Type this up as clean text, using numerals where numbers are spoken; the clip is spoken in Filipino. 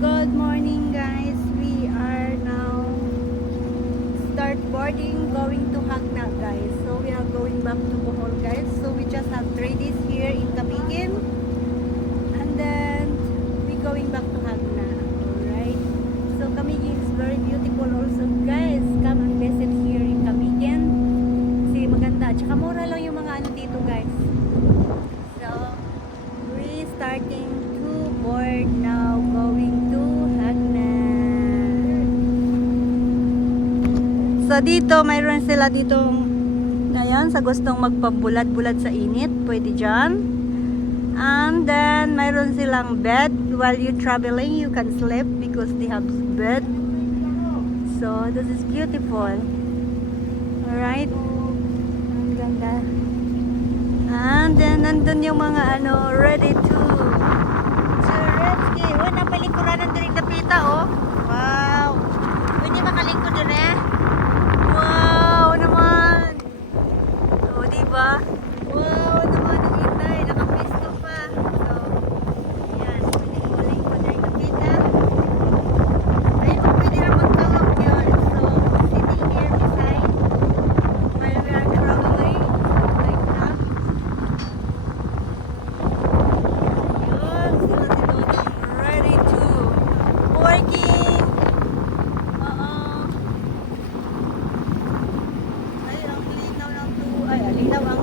good morning guys. We are now start boarding going to Hagna guys. So we are going back to Bohol guys. So we just have 3 days here in Camiguin. And then we going back to Hagna. Alright. So Camiguin is very beautiful also guys. Come and visit here in Camiguin. Kasi maganda. Tsaka mura lang yung mga ano dito guys. So we starting to board now going to Hagna. So dito mayroon sila ditong ngayon sa gustong magpabulad-bulad sa init, pwede dyan. And then mayroon silang bed while you traveling, you can sleep because they have bed. So this is beautiful. Alright. Ang ganda. And then nandun yung mga ano ready to rescue. Oh, napalikuran ng diring napita oh. Wow. Pwede makalingkod din eh. Wow naman. Oh, diba? Wow naman ang inay. Nakapisto pa. So, yan. Pwede makalingkod diring napita. Ayun, pwede rin magtawag yun. So, sitting here beside while we are traveling like that. Yun, sila si Dodong ready to working. Ay, ang linaw ng ay, linaw ang